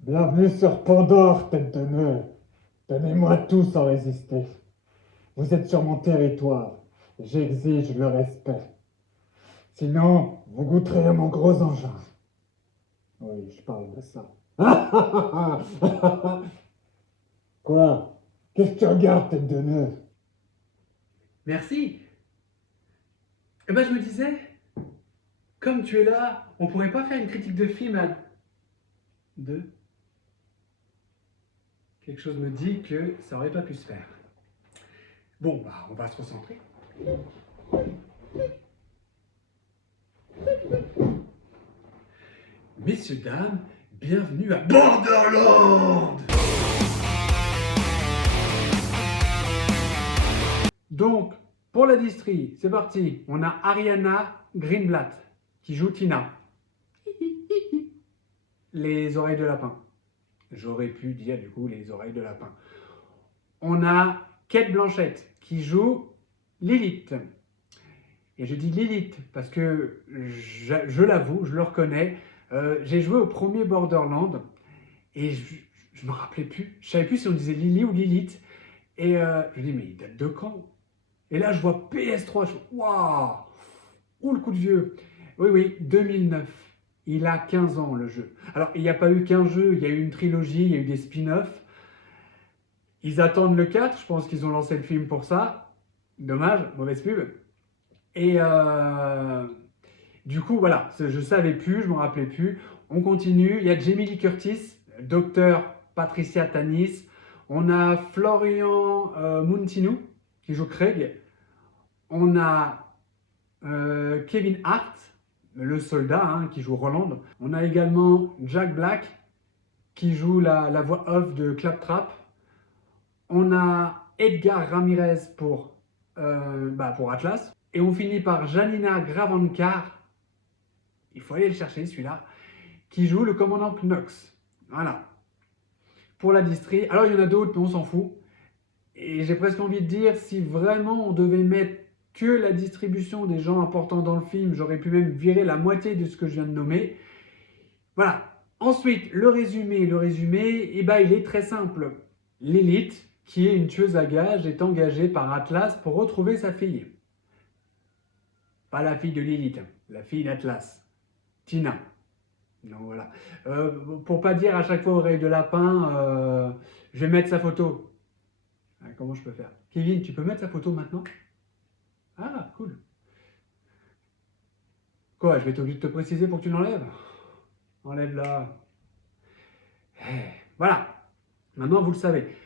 Bienvenue sur Pandore, tête de nœud. Donnez-moi tout sans résister. Vous êtes sur mon territoire. J'exige le respect. Sinon, vous goûterez à mon gros engin. Oui, je parle de ça. Quoi? Qu'est-ce que tu regardes, tête de nœud? Merci. Eh ben, je me disais, comme tu es là, on pourrait pas faire une critique de film à deux? Quelque chose me dit que ça aurait pas pu se faire. Bon, bah, on va se recentrer. Messieurs, dames, bienvenue à Borderland! Donc, pour la distrie, c'est parti. On a Ariana Greenblatt qui joue Tina. Les oreilles de lapin. J'aurais pu dire du coup les oreilles de lapin. On a Cate Blanchett qui joue Lilith. Et je dis Lilith parce que je l'avoue, je le reconnais. J'ai joué au premier Borderland et je me rappelais plus. Je savais plus si on disait Lily ou Lilith. Et je dis mais il date de quand? Et là je vois PS3, je fais waouh! Ouh le coup de vieux! Oui, 2009. Il a 15 ans le jeu. Alors il n'y a pas eu qu'un jeu, il y a eu une trilogie, il y a eu des spin-offs. Ils attendent le 4, je pense qu'ils ont lancé le film pour ça. Dommage, mauvaise pub. Et du coup, voilà, je savais plus, je me rappelais plus. On continue. Il y a Jamie Lee Curtis, docteur Patricia Tanis. On a Florian Munteanu qui joue Craig. On a Kevin Hart, le soldat hein, qui joue Roland. On a également Jack Black qui joue la voix off de Claptrap. On a Edgar Ramirez pour Atlas. Et on finit par Janina Gravankar, il faut aller le chercher celui-là, qui joue le commandant Knox. Voilà. Pour la distrie. Alors il y en a d'autres, mais on s'en fout. Et j'ai presque envie de dire, si vraiment on devait mettre que la distribution des gens importants dans le film, j'aurais pu même virer la moitié de ce que je viens de nommer. Voilà. Ensuite, le résumé, eh ben, il est très simple. Lilith, qui est une tueuse à gages, est engagée par Atlas pour retrouver sa fille. Pas la fille de Lilith, la fille d'Atlas, Tina. Donc voilà. Pour pas dire à chaque fois oreille de lapin, je vais mettre sa photo. Comment je peux faire? Kevin, tu peux mettre sa photo maintenant? Ah, cool. Quoi, je vais être obligé de te préciser pour que tu l'enlèves? Enlève-la. Voilà. Maintenant, vous le savez.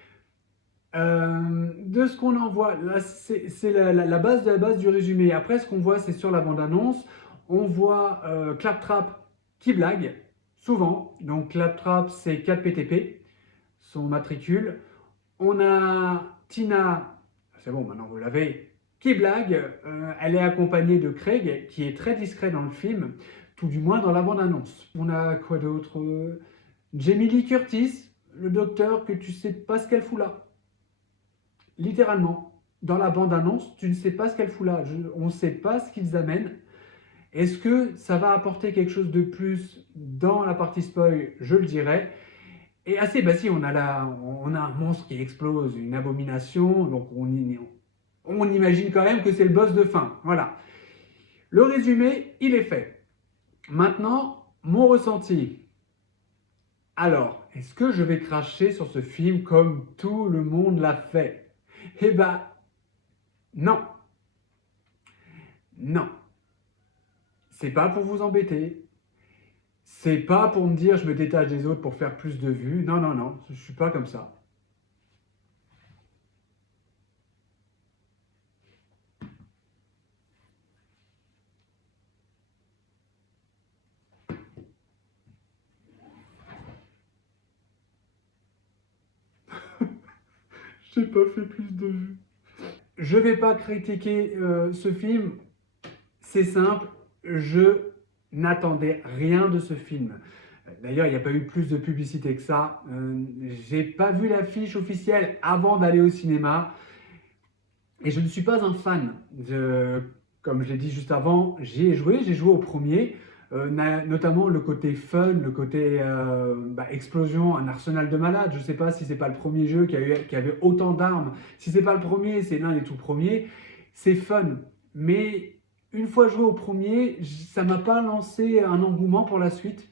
De ce qu'on en voit, là, c'est la base de la base du résumé. Après, ce qu'on voit, c'est sur la bande-annonce, on voit Claptrap qui blague, souvent. Donc, Claptrap, c'est 4PTP, son matricule. On a Tina, c'est bon, maintenant vous l'avez, qui blague. Elle est accompagnée de Craig, qui est très discret dans le film, tout du moins dans la bande-annonce. On a quoi d'autre? Jamie Lee Curtis, le docteur que tu sais pas ce qu'elle fout là. Littéralement, dans la bande-annonce, tu ne sais pas ce qu'elle fout là. On ne sait pas ce qu'ils amènent. Est-ce que ça va apporter quelque chose de plus dans la partie spoil? Je le dirais. Et assez, bah si, on a un monstre qui explose, une abomination, donc on imagine quand même que c'est le boss de fin. Voilà. Le résumé, il est fait. Maintenant, mon ressenti. Alors, est-ce que je vais cracher sur ce film comme tout le monde l'a fait? Eh ben, non. Non. C'est pas pour vous embêter. C'est pas pour me dire je me détache des autres pour faire plus de vues. Non. Je suis pas comme ça. J'ai pas fait plus de vues. Je vais pas critiquer ce film. C'est simple. Je n'attendais rien de ce film. D'ailleurs, il n'y a pas eu plus de publicité que ça. J'ai pas vu l'affiche officielle avant d'aller au cinéma. Et je ne suis pas un fan comme je l'ai dit juste avant, j'y ai joué. J'ai joué au premier, notamment le côté fun, le côté explosion, un arsenal de malades. Je ne sais pas si c'est pas le premier jeu qui avait autant d'armes. Si c'est pas le premier, c'est l'un des tout premiers. C'est fun, mais une fois joué au premier, ça m'a pas lancé un engouement pour la suite.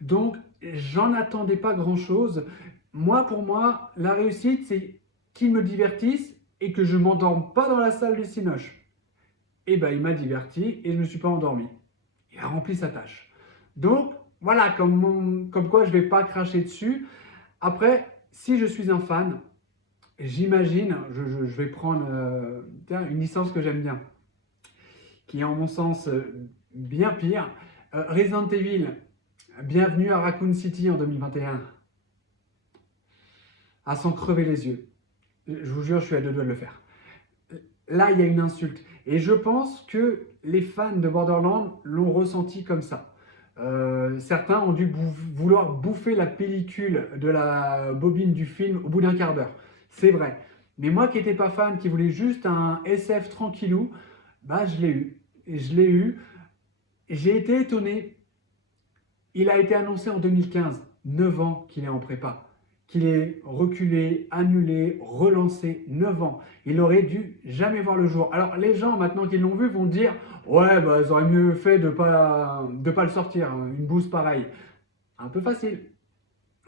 Donc, j'en attendais pas grand-chose. Moi, pour moi, la réussite, c'est qu'ils me divertissent et que je m'endorme pas dans la salle du cinoche. Et ben, il m'a diverti et je ne me suis pas endormi. Il a rempli sa tâche. Donc, voilà, comme quoi je ne vais pas cracher dessus. Après, si je suis un fan, j'imagine, je vais prendre une licence que j'aime bien, qui est en mon sens bien pire. Resident Evil, bienvenue à Raccoon City en 2021. À s'en crever les yeux. Je vous jure, je suis à deux doigts de le faire. Là, il y a une insulte. Et je pense que les fans de Borderlands l'ont ressenti comme ça. Certains ont dû vouloir bouffer la pellicule de la bobine du film au bout d'un quart d'heure. C'est vrai. Mais moi qui n'étais pas fan, qui voulais juste un SF tranquillou, bah je l'ai eu. Et je l'ai eu. Et j'ai été étonné. Il a été annoncé en 2015, 9 ans qu'il est en prépa. Qu'il est reculé, annulé, relancé, 9 ans. Il aurait dû jamais voir le jour. Alors les gens maintenant qui l'ont vu vont dire « Ouais, bah, ils auraient mieux fait de pas le sortir, hein, une bouse pareille. » Un peu facile.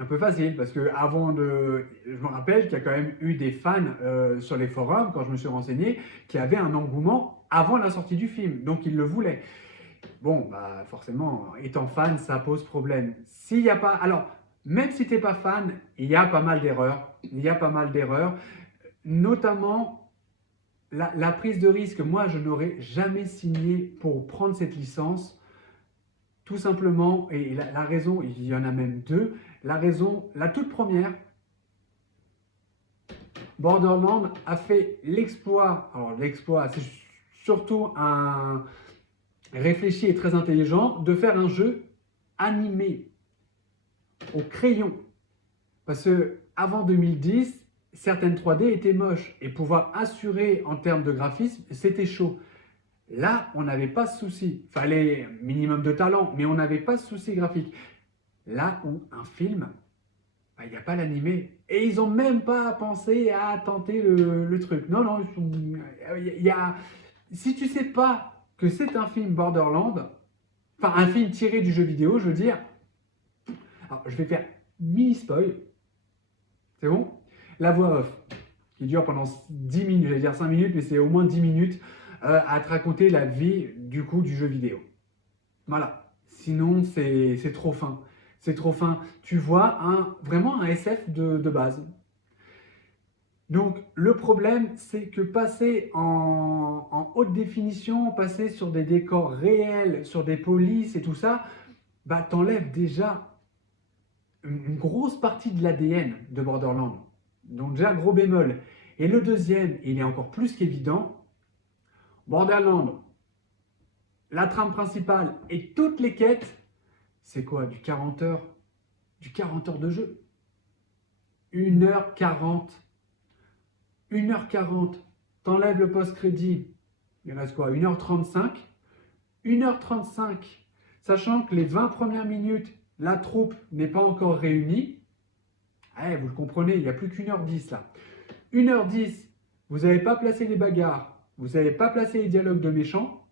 Un peu facile, parce que avant de... Je me rappelle qu'il y a quand même eu des fans sur les forums, quand je me suis renseigné, qui avaient un engouement avant la sortie du film. Donc ils le voulaient. Bon, bah forcément, étant fan, ça pose problème. S'il n'y a pas... Alors, même si tu n'es pas fan, il y a pas mal d'erreurs. Il y a pas mal d'erreurs. Notamment, la prise de risque. Moi, je n'aurais jamais signé pour prendre cette licence. Tout simplement, et la raison, il y en a même deux. La raison, la toute première, Borderlands a fait l'exploit. Alors, l'exploit, c'est surtout un réfléchi et très intelligent de faire un jeu animé au crayon. Parce que avant 2010, certaines 3D étaient moches et pouvoir assurer en termes de graphisme, c'était chaud. Là, on n'avait pas ce souci. Fallait minimum de talent, mais on n'avait pas ce souci graphique. Là où un film, bah, il n'y a pas l'animé. Et ils n'ont même pas pensé à tenter le truc. Non, non, si tu sais pas que c'est un film Borderlands, enfin un film tiré du jeu vidéo, je veux dire, alors je vais faire mini spoil, c'est bon? La voix off, qui dure pendant 10 minutes, j'allais dire 5 minutes, mais c'est au moins 10 minutes, à te raconter la vie du coup du jeu vidéo. Voilà, sinon c'est trop fin. C'est trop fin. Tu vois vraiment un SF de base. Donc le problème, c'est que passer en haute définition, passer sur des décors réels, sur des polices et tout ça, bah t'enlèves déjà une grosse partie de l'ADN de Borderlands. Donc déjà gros bémol. Et le deuxième, il est encore plus qu'évident, Borderlands, la trame principale et toutes les quêtes, c'est quoi? Du 40 heures? Du 40 heures de jeu? 1h40. 1h40. T'enlèves le post-crédit, il reste quoi? 1h35. 1h35. Sachant que les 20 premières minutes, la troupe n'est pas encore réunie. Vous le comprenez, il n'y a plus qu'1h10 là. 1h10, vous n'avez pas placé les bagarres, vous n'avez pas placé les dialogues de méchants.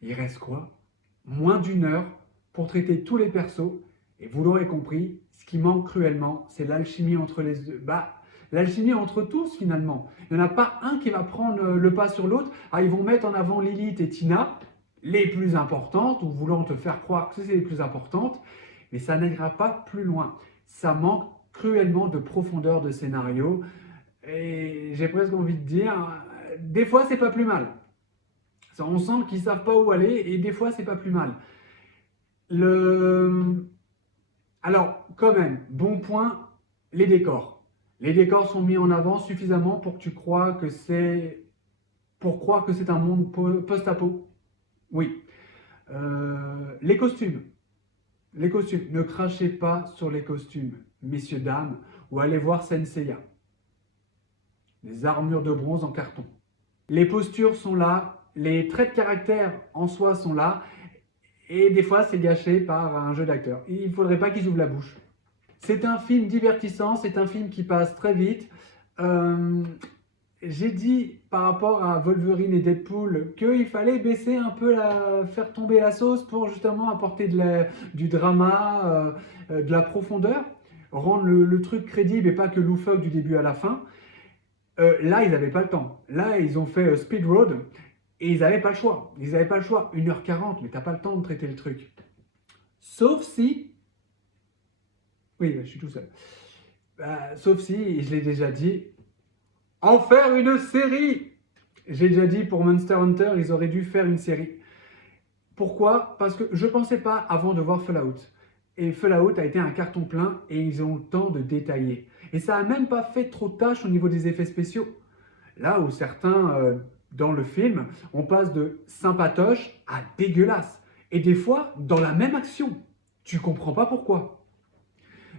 Il reste quoi? Moins d'une heure pour traiter tous les persos. Et vous l'aurez compris, ce qui manque cruellement, c'est l'alchimie entre les deux. L'alchimie entre tous finalement. Il n'y en a pas un qui va prendre le pas sur l'autre. Ils vont mettre en avant Lilith et Tina, les plus importantes, ou voulant te faire croire que c'est les plus importantes, mais ça n'ira pas plus loin. Ça manque cruellement de profondeur de scénario. Et j'ai presque envie de dire, des fois c'est pas plus mal. On sent qu'ils ne savent pas où aller et des fois c'est pas plus mal. Alors, quand même, bon point, les décors. Les décors sont mis en avant suffisamment pour que tu crois que c'est un monde post-apo. Oui. Les costumes. Les costumes. Ne crachez pas sur les costumes, messieurs, dames, ou allez voir Senseiya. Les armures de bronze en carton. Les postures sont là, les traits de caractère en soi sont là, et des fois c'est gâché par un jeu d'acteur. Il ne faudrait pas qu'ils ouvrent la bouche. C'est un film divertissant, c'est un film qui passe très vite. Euh, j'ai dit par rapport à Wolverine et Deadpool qu'il fallait baisser un peu, faire tomber la sauce pour justement apporter du drama, de la profondeur, rendre le truc crédible et pas que loufoque du début à la fin. Là, ils n'avaient pas le temps. Là, ils ont fait Speed Road et ils n'avaient pas le choix. Ils n'avaient pas le choix. 1h40, mais t'as pas le temps de traiter le truc. Sauf si. Oui, je suis tout seul. Sauf si, et je l'ai déjà dit, en faire une série. J'ai déjà dit pour Monster Hunter, ils auraient dû faire une série. Pourquoi? Parce que je ne pensais pas avant de voir Fallout. Et Fallout a été un carton plein et ils ont le temps de détailler. Et ça n'a même pas fait trop de tâches au niveau des effets spéciaux. Là où certains, dans le film, on passe de sympatoche à dégueulasse. Et des fois, dans la même action. Tu comprends pas pourquoi.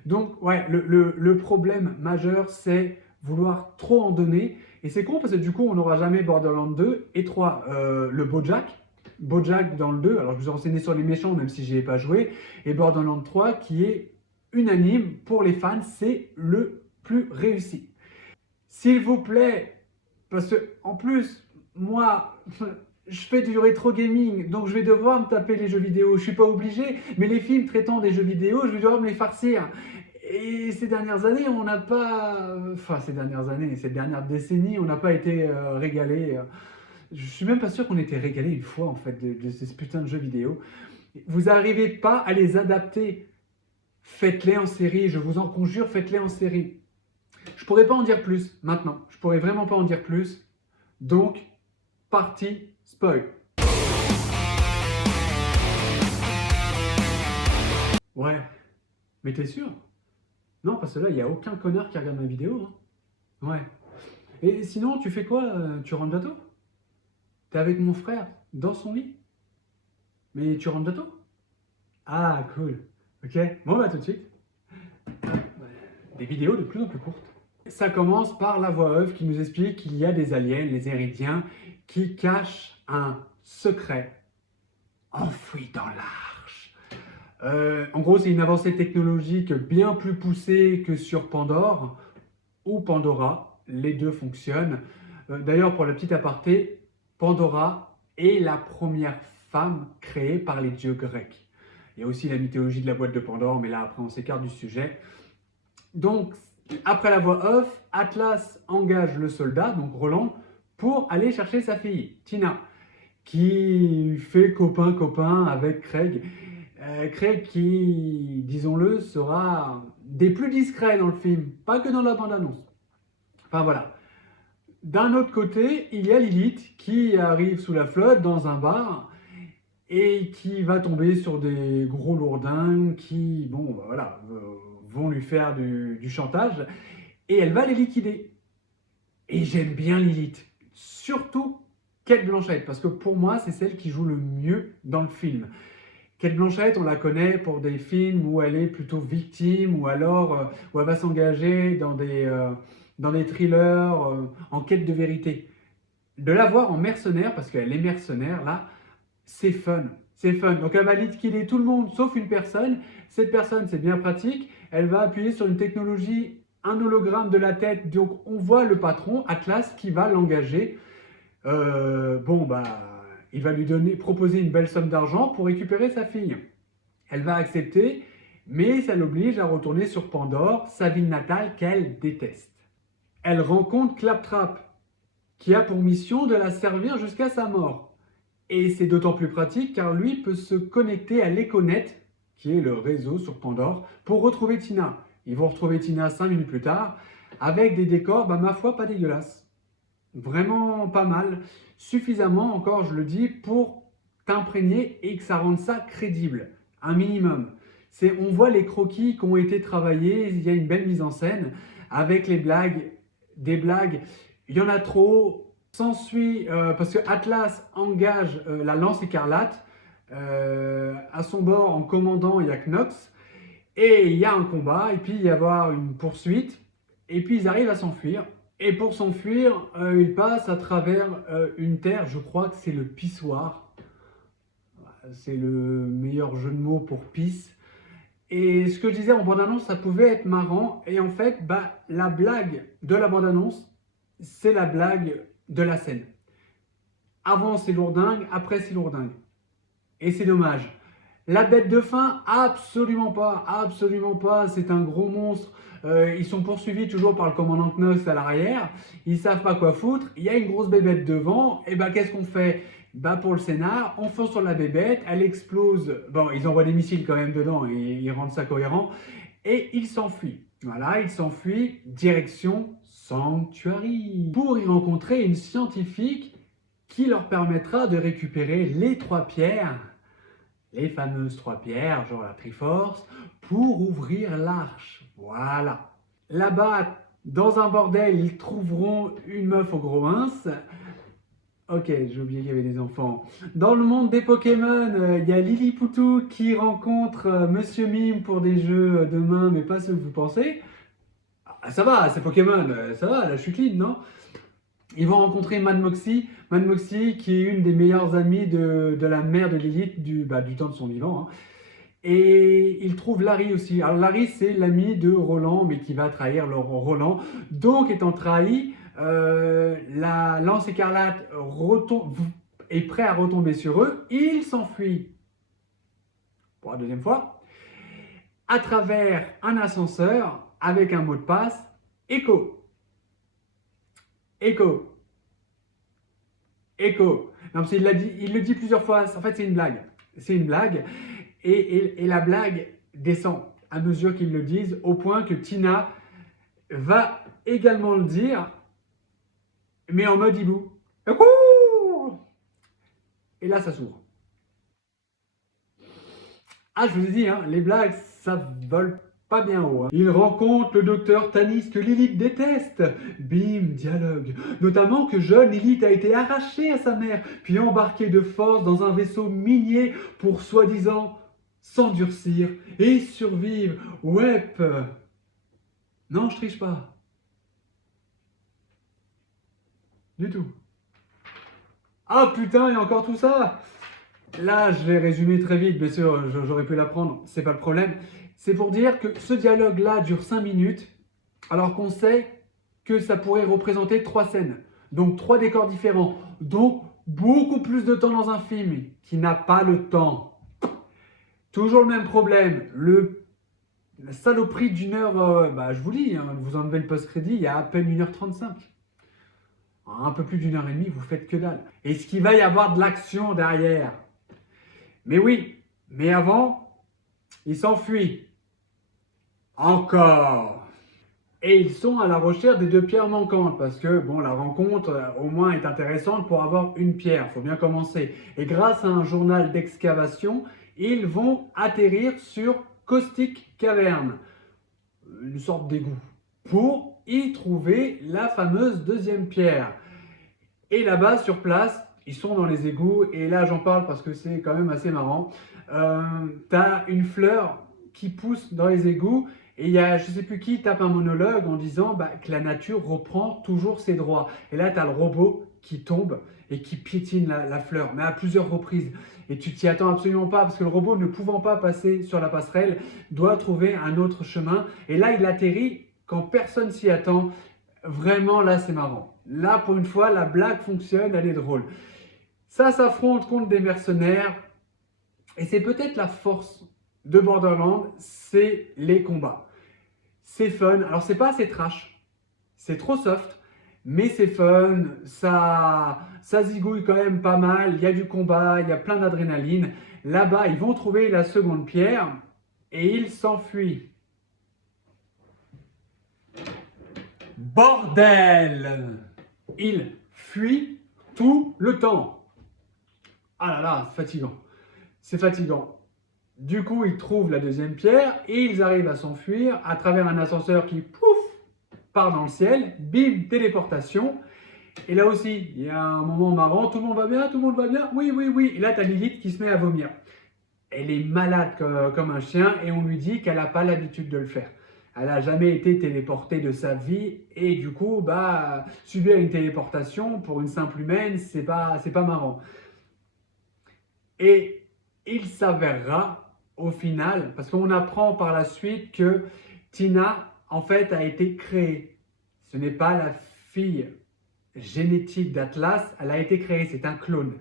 Donc, ouais, le problème majeur, c'est vouloir trop en donner. Et c'est con parce que du coup, on n'aura jamais Borderlands 2 et 3. Le Bojack. Bojack dans le 2, alors je vous ai renseigné sur les méchants, même si j'y ai pas joué. Et Borderlands 3, qui est unanime pour les fans, c'est le plus réussi. S'il vous plaît, parce que en plus, moi, je fais du rétro gaming, donc je vais devoir me taper les jeux vidéo. Je suis pas obligé, mais les films traitant des jeux vidéo, je vais devoir me les farcir. Et ces dernières années, on n'a pas, enfin ces dernières décennies, on n'a pas été régalé. Je suis même pas sûr qu'on était régalé une fois en fait de ces putains de jeux vidéo. Vous n'arrivez pas à les adapter. Faites-les en série, je vous en conjure, faites-les en série. Je pourrais pas en dire plus maintenant. Je pourrais vraiment pas en dire plus. Donc, partie spoil. Ouais, mais t'es sûr? Non, parce que là, il n'y a aucun connard qui regarde ma vidéo, hein. Ouais. Et sinon, tu fais quoi? Tu rentres bientôt? T'es avec mon frère, dans son lit? Mais tu rentres bientôt? Ah, cool. Ok, bon, bah tout de suite. Des vidéos de plus en plus courtes. Ça commence par la voix off qui nous explique qu'il y a des aliens, les Éridiens, qui cachent un secret enfoui dans l'arche. En gros, c'est une avancée technologique bien plus poussée que sur Pandore ou Pandora. Les deux fonctionnent. D'ailleurs, pour la petite aparté, Pandora est la première femme créée par les dieux grecs. Il y a aussi la mythologie de la boîte de Pandore, mais là, après, on s'écarte du sujet. Donc, après la voix off, Atlas engage le soldat, donc Roland, pour aller chercher sa fille, Tina, qui fait copain-copain avec Craig. Craig qui, disons-le, sera des plus discrets dans le film, pas que dans la bande-annonce. Enfin voilà. D'un autre côté, il y a Lilith qui arrive sous la flotte dans un bar et qui va tomber sur des gros lourdins qui, bon, bah voilà, vont lui faire du chantage et elle va les liquider. Et j'aime bien Lilith, surtout Cate Blanchett, parce que pour moi, c'est celle qui joue le mieux dans le film. Cate Blanchett, on la connaît pour des films où elle est plutôt victime ou alors où elle va s'engager dans des thrillers en quête de vérité. De la voir en mercenaire, parce qu'elle est mercenaire, là, c'est fun. C'est fun. Donc elle va liquider tout le monde sauf une personne. Cette personne, c'est bien pratique. Elle va appuyer sur une technologie, un hologramme de la tête. Donc on voit le patron, Atlas, qui va l'engager. Bon, bah, il va lui proposer une belle somme d'argent pour récupérer sa fille. Elle va accepter, mais ça l'oblige à retourner sur Pandore, sa ville natale qu'elle déteste. Elle rencontre Claptrap, qui a pour mission de la servir jusqu'à sa mort. Et c'est d'autant plus pratique car lui peut se connecter à l'Econet, qui est le réseau sur Pandore, pour retrouver Tina. Ils vont retrouver Tina 5 minutes plus tard, avec des décors, bah, ma foi, pas dégueulasses. Vraiment pas mal. Suffisamment, encore, je le dis, pour t'imprégner et que ça rende ça crédible. Un minimum. On voit les croquis qui ont été travaillés, il y a une belle mise en scène, avec les blagues, des blagues. Il y en a trop. S'ensuit, parce que Atlas engage la Lance Écarlate, à son bord en commandant il y a Knox, et il y a un combat, et puis il y avoir une poursuite, et puis ils arrivent à s'enfuir, Et pour s'enfuir, il passe à travers une terre, je crois que c'est le pissoir. C'est le meilleur jeu de mots pour pisse. Et ce que je disais en bande-annonce, ça pouvait être marrant. Et en fait, la blague de la bande-annonce, c'est la blague de la scène. Avant, c'est lourdingue, après, c'est lourdingue. Et c'est dommage. La bête de fin, absolument pas, absolument pas. C'est un gros monstre. Ils sont poursuivis toujours par le commandant Knox à l'arrière. Ils savent pas quoi foutre. Il y a une grosse bébête devant. Et qu'est-ce qu'on fait? Pour le scénar, on fonce sur la bébête, elle explose. Bon, ils envoient des missiles quand même dedans et ils rendent ça cohérent. Et ils s'enfuient. Voilà, ils s'enfuient direction Sanctuary pour y rencontrer une scientifique qui leur permettra de récupérer les 3 pierres, les fameuses 3 pierres, genre la Triforce, pour ouvrir l'arche. Voilà. Là-bas, dans un bordel, ils trouveront une meuf au gros mince. Ok, j'ai oublié qu'il y avait des enfants. Dans le monde des Pokémon, il y a Lillipoutou qui rencontre Monsieur Mime pour des jeux de main, mais pas ceux que vous pensez. Ah, ça va, c'est Pokémon, ça va, là je suis clean, non? Ils vont rencontrer Mad Moxie qui est une des meilleures amies de la mère de Lilith du temps de son vivant. Hein. Et ils trouvent Larry aussi. Alors Larry, c'est l'ami de Roland, mais qui va trahir Roland. Donc, étant trahi, la Lance Écarlate est prêt à retomber sur eux. Il s'enfuit pour la deuxième fois à travers un ascenseur avec un mot de passe Echo. Echo. Echo. Non, parce il le dit plusieurs fois. En fait, c'est une blague. C'est une blague. Et la blague descend à mesure qu'ils le disent, au point que Tina va également le dire, mais en mode hibou. Et là, ça s'ouvre. Ah, je vous ai dit, hein, les blagues, ça vole pas bien haut. Hein. Il rencontre le docteur Tanis que Lilith déteste. Bim, dialogue. Notamment que jeune Lilith a été arrachée à sa mère, puis embarquée de force dans un vaisseau minier pour soi-disant s'endurcir et survivre. Ouais. Non, je triche pas. Du tout. Ah putain, il y a encore tout ça. Là, je vais résumer très vite, bien sûr, j'aurais pu l'apprendre, c'est pas le problème. C'est pour dire que ce dialogue-là dure 5 minutes, alors qu'on sait que ça pourrait représenter 3 scènes, donc 3 décors différents, donc beaucoup plus de temps dans un film qui n'a pas le temps. Toujours le même problème, la saloperie d'une heure, je vous dis, hein, vous enlevez le post-crédit, il y a à peine 1h35. Un peu plus d'une heure et demie, vous faites que dalle. Est-ce qu'il va y avoir de l'action derrière? Mais oui, mais avant, il s'enfuit. Encore. Et ils sont à la recherche des 2 pierres manquantes parce que la rencontre au moins est intéressante pour avoir une pierre. Il faut bien commencer. Et grâce à un journal d'excavation, ils vont atterrir sur Caustic Cavern, une sorte d'égout, pour y trouver la fameuse 2e pierre. Et là-bas, sur place, ils sont dans les égouts, et là j'en parle parce que c'est quand même assez marrant. T'as une fleur qui pousse dans les égouts, et il y a je sais plus qui tape un monologue en disant que la nature reprend toujours ses droits. Et là t'as le robot qui tombe et qui piétine la fleur, mais à plusieurs reprises. Et tu t'y attends absolument pas, parce que le robot, ne pouvant pas passer sur la passerelle, doit trouver un autre chemin. Et là il atterrit quand personne s'y attend. Vraiment, là c'est marrant. Là pour une fois, la blague fonctionne, elle est drôle. Ça s'affronte contre des mercenaires, et c'est peut-être la force de Borderlands, c'est les combats. C'est fun, alors c'est pas assez trash, c'est trop soft, mais c'est fun, ça zigouille quand même pas mal, il y a du combat, il y a plein d'adrénaline. Là-bas, ils vont trouver la 2e pierre, et ils s'enfuient. Bordel! Ils fuient tout le temps. Ah là là, c'est fatigant. C'est fatigant. Du coup, ils trouvent la 2e pierre et ils arrivent à s'enfuir à travers un ascenseur qui, pouf, part dans le ciel. Bim, téléportation. Et là aussi, il y a un moment marrant. Tout le monde va bien, tout le monde va bien. Oui, oui, oui. Et là, tu as Lilith qui se met à vomir. Elle est malade comme un chien et on lui dit qu'elle n'a pas l'habitude de le faire. Elle n'a jamais été téléportée de sa vie et du coup, bah, subir une téléportation pour une simple humaine, c'est pas marrant. Et il s'avérera au final, parce qu'on apprend par la suite que Tina, en fait, a été créée. Ce n'est pas la fille génétique d'Atlas, elle a été créée, c'est un clone.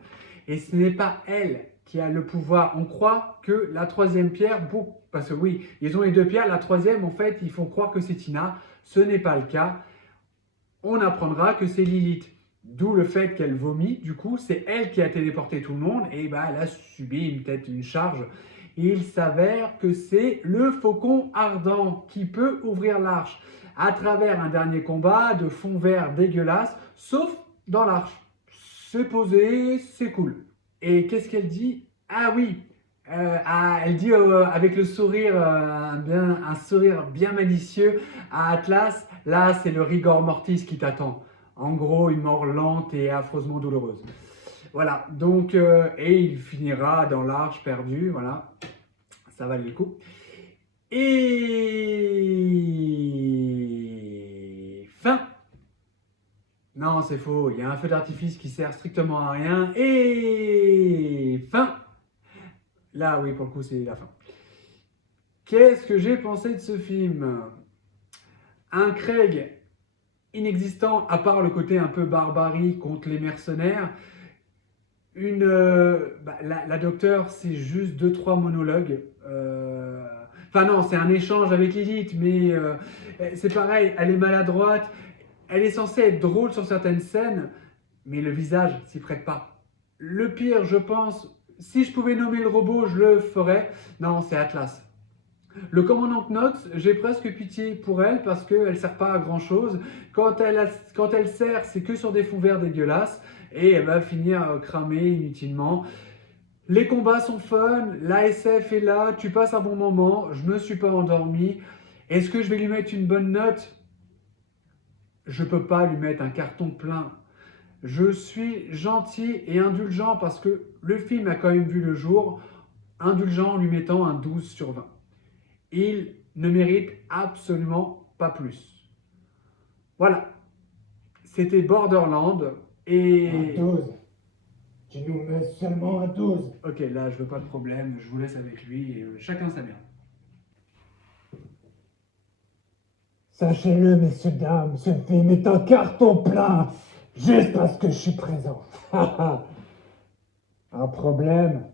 Et ce n'est pas elle qui a le pouvoir. On croit que la troisième pierre, parce que oui, ils ont les deux pierres, la troisième, en fait, ils font croire que c'est Tina. Ce n'est pas le cas. On apprendra que c'est Lilith. D'où le fait qu'elle vomit, du coup, c'est elle qui a téléporté tout le monde et bah, elle a subi peut-être une charge. Et il s'avère que c'est le faucon ardent qui peut ouvrir l'arche à travers un dernier combat de fond vert dégueulasse, sauf dans l'arche. C'est posé, c'est cool. Et qu'est-ce qu'elle dit? Ah oui, elle dit avec le sourire, un sourire bien malicieux à Atlas, là c'est le rigor mortis qui t'attend. En gros, une mort lente et affreusement douloureuse. Voilà, donc, et il finira dans l'arche perdue, voilà, ça valait le coup. Et fin. Non, c'est faux, il y a un feu d'artifice qui sert strictement à rien. Et fin. Là, oui, pour le coup, c'est la fin. Qu'est-ce que j'ai pensé de ce film? Un Craig inexistant, à part le côté un peu barbarie contre les mercenaires. La docteure, c'est juste 2-3 monologues. Enfin non, c'est un échange avec Lilith, mais c'est pareil, elle est maladroite. Elle est censée être drôle sur certaines scènes, mais le visage s'y prête pas. Le pire, je pense, si je pouvais nommer le robot, je le ferais. Non, c'est Atlas. Le commandant Knox, j'ai presque pitié pour elle parce qu'elle ne sert pas à grand chose. Quand elle sert, c'est que sur des fonds verts dégueulasses et elle va finir cramée inutilement. Les combats sont fun, l'ASF est là, tu passes un bon moment, je me suis pas endormi. Est-ce que je vais lui mettre une bonne note? Je peux pas lui mettre un carton plein. Je suis gentil et indulgent parce que le film a quand même vu le jour, indulgent en lui mettant un 12 sur 20. Il ne mérite absolument pas plus. Voilà, c'était Borderland et... Un 12. Tu nous mets seulement un 12. Ok, là je veux pas de problème, je vous laisse avec lui et chacun sa merde. Sachez-le, messieurs, dames, ce film est un carton plein, juste parce que je suis présent. Un problème,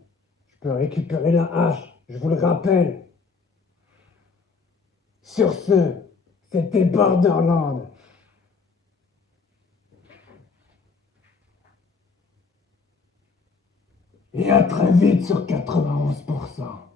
je peux récupérer la hache, je vous le rappelle. Sur ce, c'était Borderland. Et à très vite sur 91%.